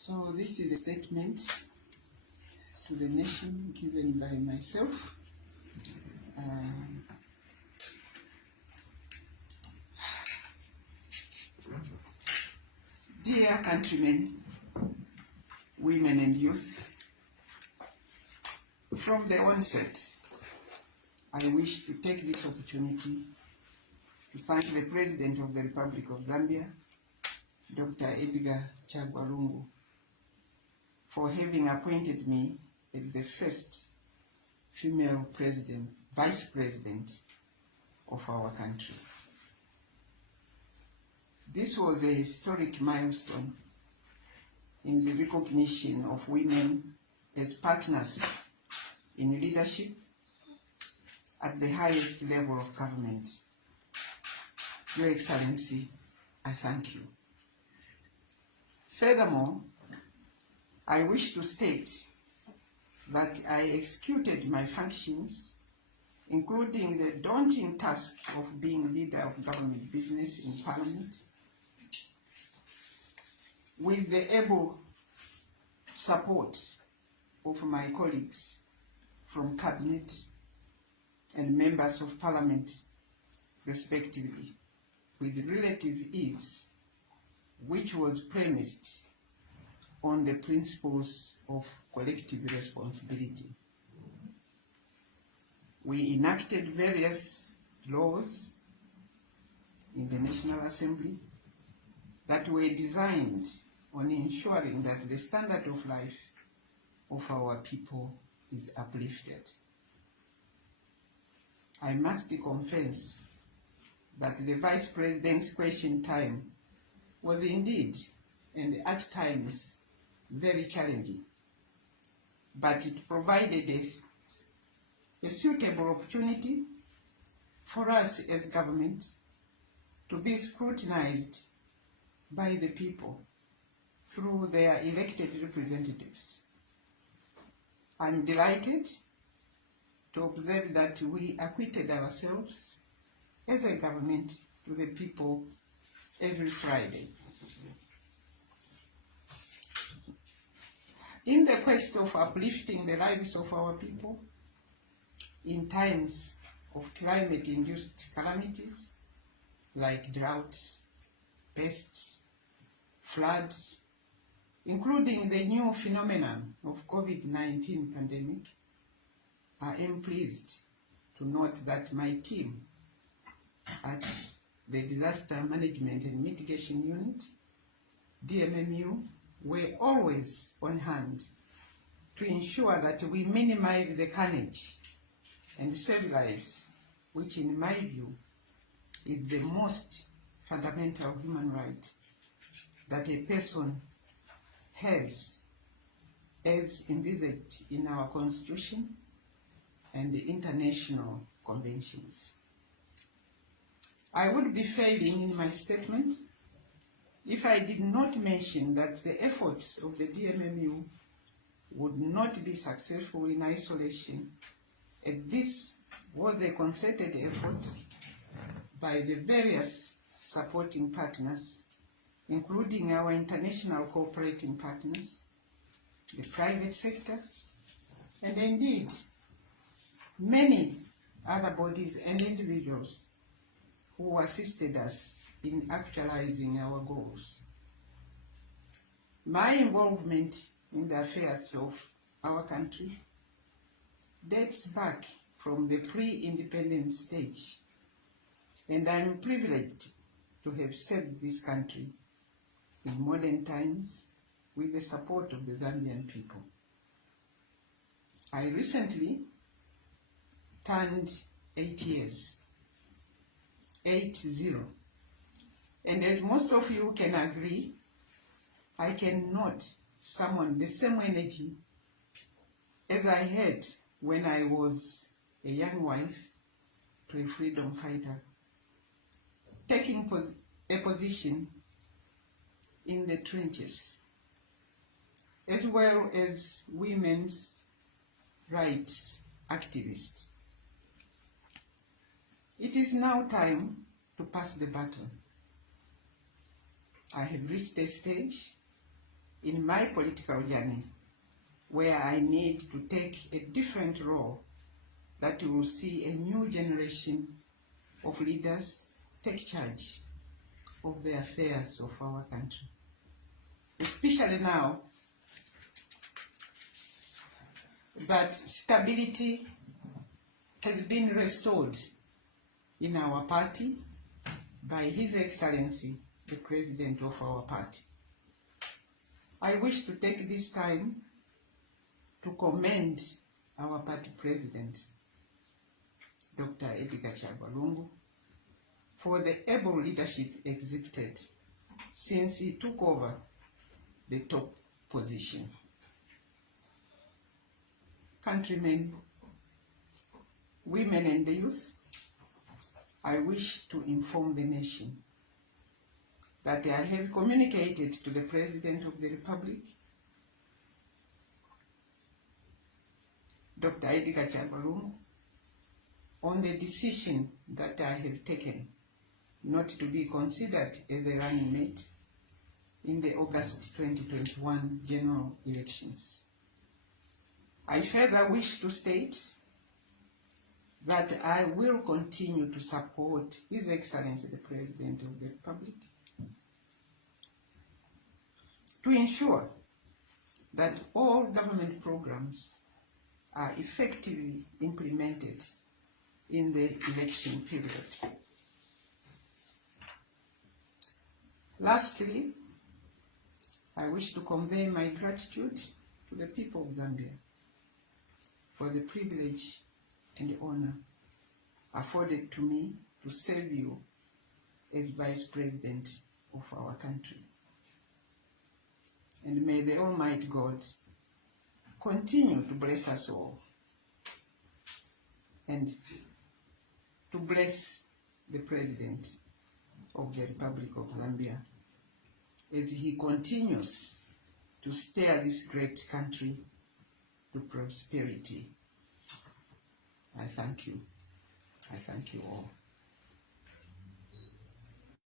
So this is a statement to the nation given by myself. Dear countrymen, women and youth, from the onset, I wish to take this opportunity to thank the President of the Republic of Zambia, Dr. Edgar Chagwa Lungu, for having appointed me as the first female president, vice president of our country. This was a historic milestone in the recognition of women as partners in leadership at the highest level of government. Your Excellency, I thank you. Furthermore, I wish to state that I executed my functions, including the daunting task of being leader of government business in Parliament, with the able support of my colleagues from Cabinet and members of Parliament, respectively, with relative ease, which was premised on the principles of collective responsibility. We enacted various laws in the National Assembly that were designed on ensuring that the standard of life of our people is uplifted. I must confess that the Vice President's question time was indeed, and at times, very challenging, but it provided a suitable opportunity for us as government to be scrutinized by the people through their elected representatives. I'm delighted to observe that we acquitted ourselves as a government to the people every Friday. In the quest of uplifting the lives of our people in times of climate-induced calamities like droughts, pests, floods, including the new phenomenon of COVID-19 pandemic, I am pleased to note that my team at the Disaster Management and Mitigation Unit, DMMU, were always on hand to ensure that we minimize the carnage and save lives, which in my view is the most fundamental human right that a person has as envisaged in our Constitution and the international conventions. I would be failing in my statement if I did not mention that the efforts of the DMMU would not be successful in isolation, and this was a concerted effort by the various supporting partners, including our international cooperating partners, the private sector, and indeed many other bodies and individuals who assisted us in actualizing our goals. My involvement in the affairs of our country dates back from the pre-independence stage, and I am privileged to have served this country in modern times with the support of the Zambian people. I recently turned 8 years, 8-0, and as most of you can agree, I cannot summon the same energy as I had when I was a young wife to a freedom fighter, taking a position in the trenches, as well as women's rights activist. It is now time to pass the baton. I have reached a stage in my political journey where I need to take a different role that will see a new generation of leaders take charge of the affairs of our country. Especially now that stability has been restored in our party by His Excellency, the President of our party. I wish to take this time to commend our party President, Dr. Edgar Chagwa, for the able leadership exhibited since he took over the top position. Countrymen, women and the youth, I wish to inform the nation that I have communicated to the President of the Republic, Dr. Edgar Chagwa, on the decision that I have taken not to be considered as a running mate in the August 2021 general elections. I further wish to state that I will continue to support His Excellency the President of the Republic to ensure that all government programs are effectively implemented in the election period. Lastly, I wish to convey my gratitude to the people of Zambia for the privilege and honor afforded to me to serve you as Vice President of our country. And may the Almighty God continue to bless us all and to bless the President of the Republic of Zambia as he continues to steer this great country to prosperity. I thank you. I thank you all.